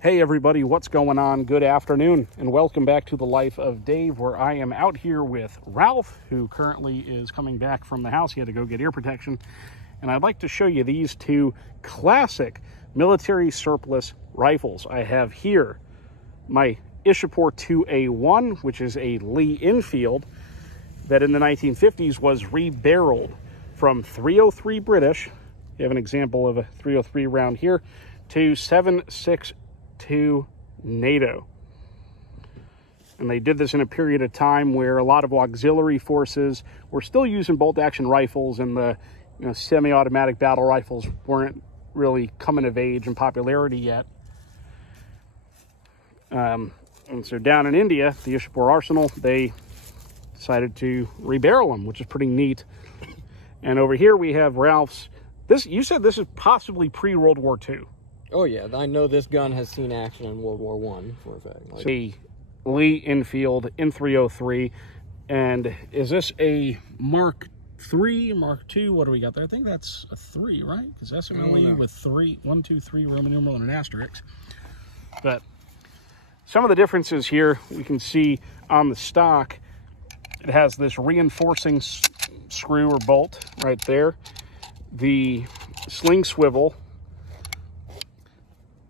Hey everybody, what's going on? Good afternoon and welcome back to the Life of Dave, where I am out here with Ralph, who currently is coming back from the house. He had to go get ear protection, and I'd like to show you these two classic military surplus rifles. I have here my Ishapore 2A1, which is a Lee Enfield that in the 1950s was rebarreled from .303 British. You have an example of a .303 round here to .762 NATO. And they did this in a period of time where a lot of auxiliary forces were still using bolt action rifles, and the semi-automatic battle rifles weren't really coming of age in popularity yet. And so down in India, the Ishapore Arsenal, they decided to rebarrel them, which is pretty neat. And over here we have Ralph's. You said this is possibly pre-World War II. Oh yeah, I know this gun has seen action in World War I for a fact. So a Lee Enfield in .303, and is this a Mark III, Mark II? What do we got there? I think that's a 3, right? Because SMLE with 3, 1, 2, 3 Roman numeral and an asterisk. But some of the differences here we can see on the stock. It has this reinforcing screw or bolt right there. The sling swivel.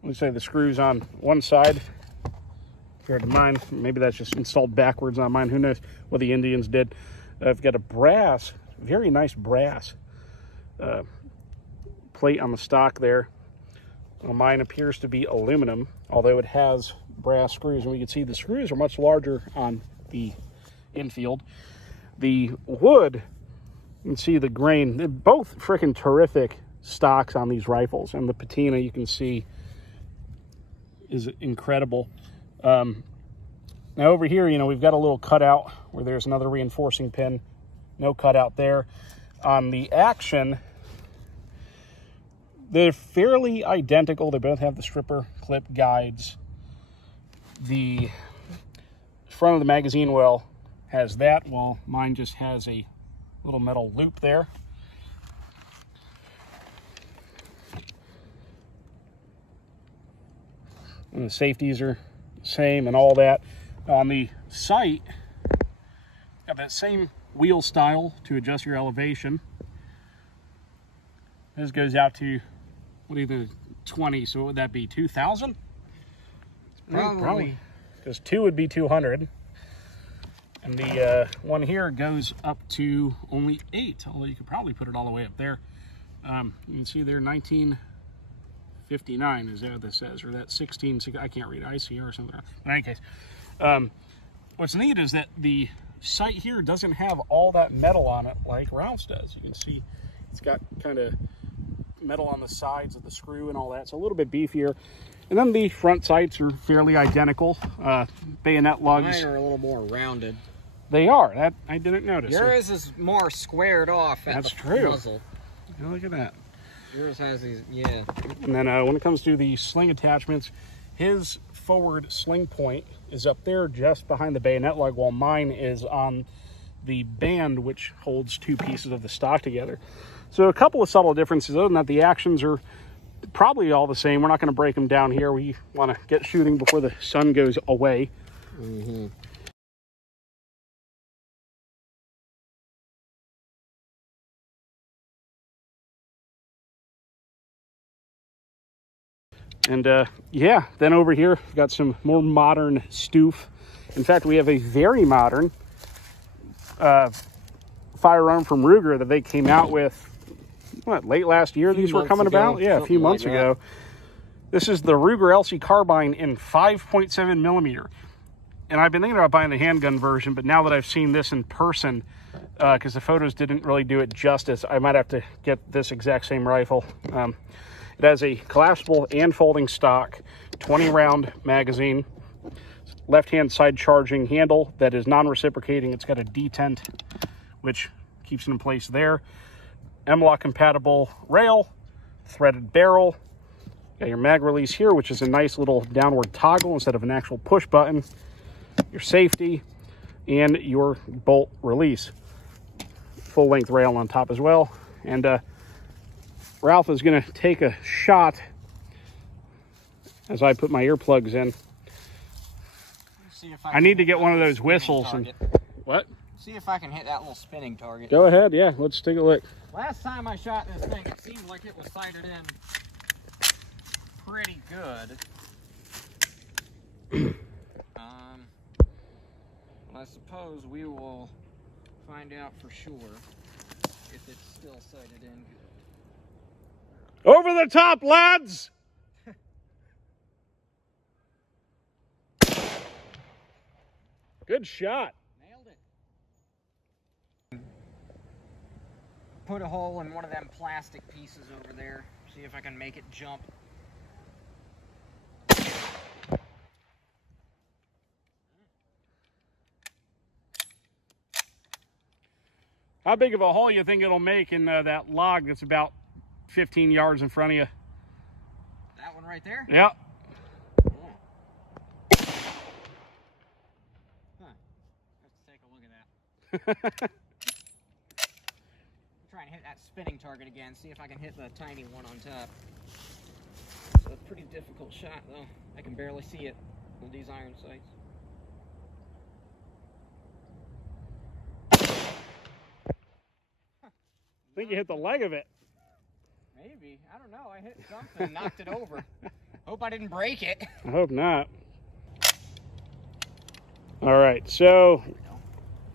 Let me say the screws on one side compared to mine. Maybe that's just installed backwards on mine. Who knows what the Indians did. I've got a brass, very nice brass plate on the stock there. Well, mine appears to be aluminum, although it has brass screws. And we can see the screws are much larger on the Enfield. The wood, you can see the grain. They're both freaking terrific stocks on these rifles. And the patina, you can see, is incredible. Now over here, we've got a little cutout where there's another reinforcing pin. No cutout there. On the action, they're fairly identical. They both have the stripper clip guides. The front of the magazine well has that, while mine just has a little metal loop there. And the safeties are the same and all that. On the sight, got that same wheel style to adjust your elevation. This goes out to, what either 20, so what would that be, 2,000? Probably. Because 2 would be 200. And the one here goes up to only 8, although you could probably put it all the way up there. You can see there, 1959 is that what this says, or that 16, I can't read, IC or something. In any case, what's neat is that the sight here doesn't have all that metal on it like Ralph's does. You can see it's got kind of metal on the sides of the screw and all that. It's a little bit beefier. And then the front sights are fairly identical. Bayonet lugs. Mine are a little more rounded. They are. That I didn't notice. Yours is more squared off at the muzzle. Yeah, look at that. Yours has these, yeah. And then when it comes to the sling attachments, his forward sling point is up there just behind the bayonet lug, while mine is on the band, which holds 2 pieces of the stock together. So a couple of subtle differences. Other than that, the actions are probably all the same. We're not going to break them down here. We want to get shooting before the sun goes away. Mm-hmm. And yeah, then over here, we've got some more modern stoof. In fact, we have a very modern firearm from Ruger that they came out with, what, late last year these were coming about? Yeah, a few months ago. This is the Ruger LC Carbine in 5.7 millimeter. And I've been thinking about buying the handgun version, but now that I've seen this in person, because the photos didn't really do it justice, I might have to get this exact same rifle. It has a collapsible and folding stock, 20-round magazine, left-hand side charging handle that is non-reciprocating. It's got a detent, which keeps it in place there. M-LOK compatible rail, threaded barrel. Got your mag release here, which is a nice little downward toggle instead of an actual push button. Your safety and your bolt release. Full-length rail on top as well. And Ralph is going to take a shot as I put my earplugs in. See if I need to get one of those whistles. And what? See if I can hit that little spinning target. Go ahead, yeah, let's take a look. Last time I shot this thing, it seemed like it was sighted in pretty good. I suppose we will find out for sure if it's still sighted in good. Over the top, lads! Good shot. Nailed it. Put a hole in one of them plastic pieces over there. See if I can make it jump. How big of a hole you think it'll make in that log that's about 15 yards in front of you? That one right there? Yep. Try and hit that spinning target again, see if I can hit the tiny one on top. It's a pretty difficult shot though. I can barely see it with these iron sights. I think you hit the leg of it. Maybe. I don't know. I hit something, knocked it over. Hope I didn't break it. I hope not. All right, so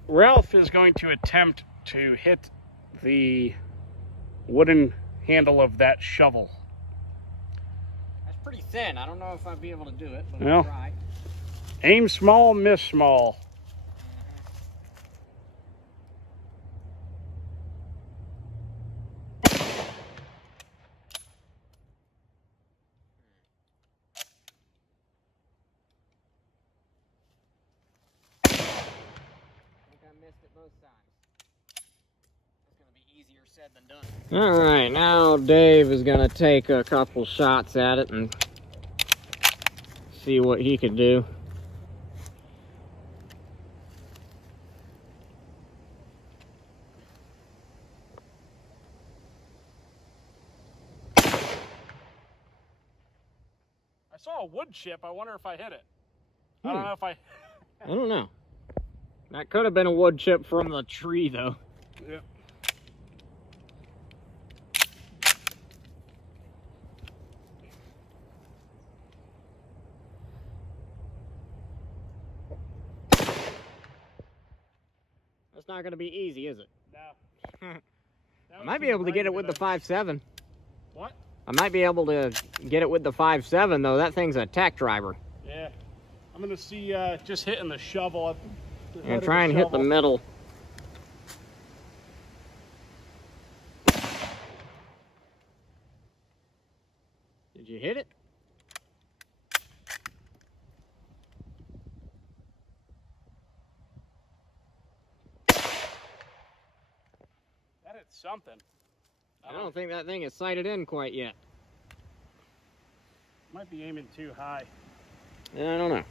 Ralph is going to attempt to hit the wooden handle of that shovel. That's pretty thin. I don't know if I'll be able to do it, but Well, I'll try. Aim small, miss small. All right, now Dave is gonna take a couple shots at it and see what he could do. I saw a wood chip. I wonder if I hit it. I don't know if I don't know. That could have been a wood chip from the tree, though. Yeah. That's not going to be easy, is it? No. I might be able to get it with the 5.7. What? I might be able to get it with the 5.7, though. That thing's a tech driver. Yeah. I'm going to see just hitting the shovel at the head And of try and hit the shovel. middle. Did you hit it? That hit something. I don't think that thing is sighted in quite yet. Might be aiming too high. I don't know.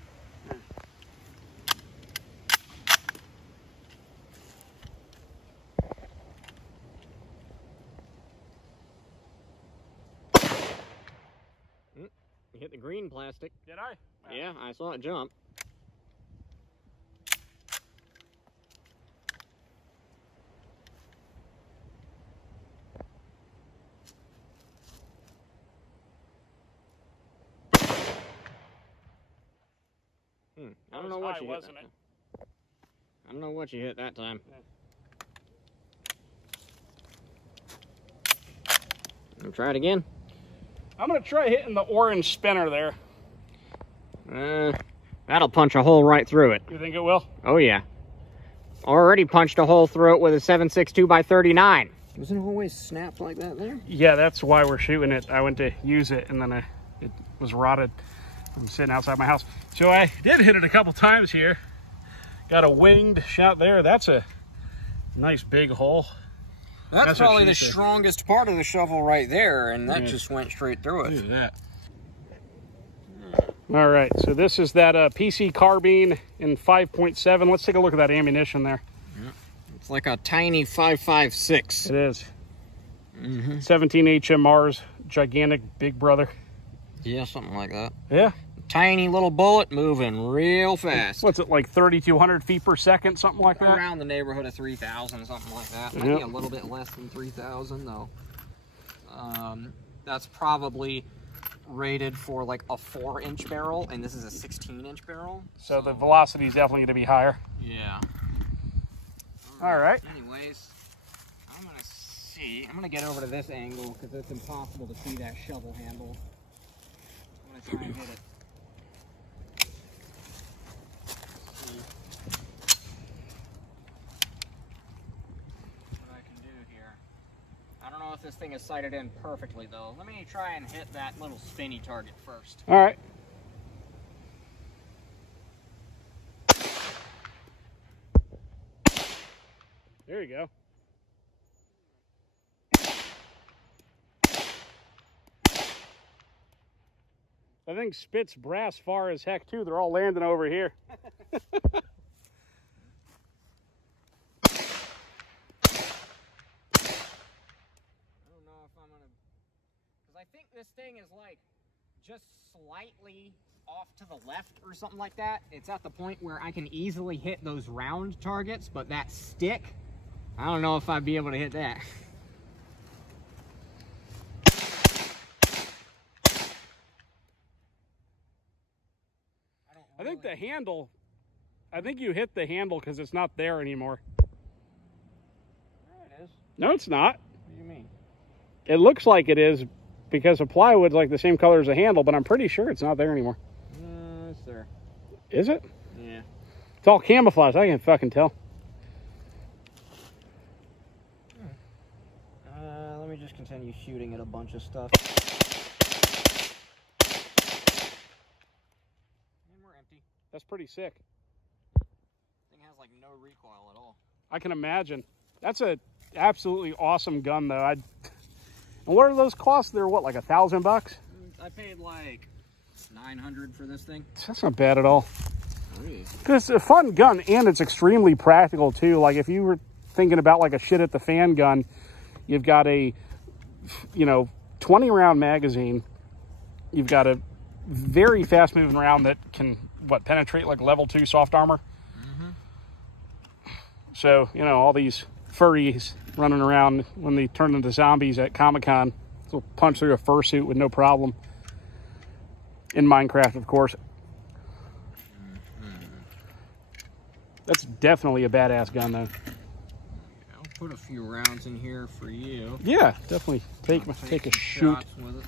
You hit the green plastic. Did I? Yeah, I saw it jump. I don't know what you hit. Wasn't it? I don't know what you hit that time. Yeah. Try it again. I'm going to try hitting the orange spinner there. That'll punch a hole right through it. You think it will? Oh, yeah. Already punched a hole through it with a 7.62 by 39. Doesn't it always snap like that there? Yeah, that's why we're shooting it. I went to use it, and then it was rotted from sitting outside my house. So I did hit it a couple times here. Got a winged shot there. That's a nice big hole. That's probably the strongest part of the shovel right there, and that just went straight through it. Look at that. All right, so this is that PC carbine in 5.7. Let's take a look at that ammunition there. Yeah. It's like a tiny 5.56. It is. 17 HMRs, gigantic big brother. Yeah, something like that. Yeah. Tiny little bullet moving real fast. What's it, like 3,200 feet per second, something like that? Around the neighborhood of 3,000, something like that. Might be a little bit less than 3,000 though. That's probably rated for like a 4-inch barrel, and this is a 16-inch barrel. So the velocity is definitely going to be higher. Yeah. All right. Anyways, I'm gonna see. I'm gonna get over to this angle because it's impossible to see that shovel handle. I'm gonna try and hit it. See what I can do here. I don't know if this thing is sighted in perfectly though. Let me try and hit that little spinny target first. All right. There you go. I think spits brass far as heck too. They're all landing over here. I don't know if I'm gonna, because I think this thing is like just slightly off to the left or something like that. It's at the point where I can easily hit those round targets, but that stick, I don't know if I'd be able to hit that. I think the handle, I think you hit the handle because it's not there anymore. There it is. No, it's not. What do you mean? It looks like it is because the plywood's like the same color as the handle, but I'm pretty sure it's not there anymore. It's there. Is it? Yeah. It's all camouflage. I can fucking tell. Let me just continue shooting at a bunch of stuff. And we're empty. That's pretty sick. Thing has like no recoil at all. I can imagine. That's a absolutely awesome gun, though. And what are those costs? They're what, like $1,000 bucks? I paid like $900 for this thing. That's not bad at all. Because it's a fun gun, and it's extremely practical too. Like if you were thinking about like a shit at the fan gun, you've got a, 20 round magazine. You've got a very fast moving round that can penetrate like level 2 soft armor. So all these furries running around when they turn into zombies at Comic-Con, they'll punch through a fursuit with no problem. In Minecraft, of course. That's definitely a badass gun, though. I'll put a few rounds in here for you. Yeah, definitely take a shoot. With it.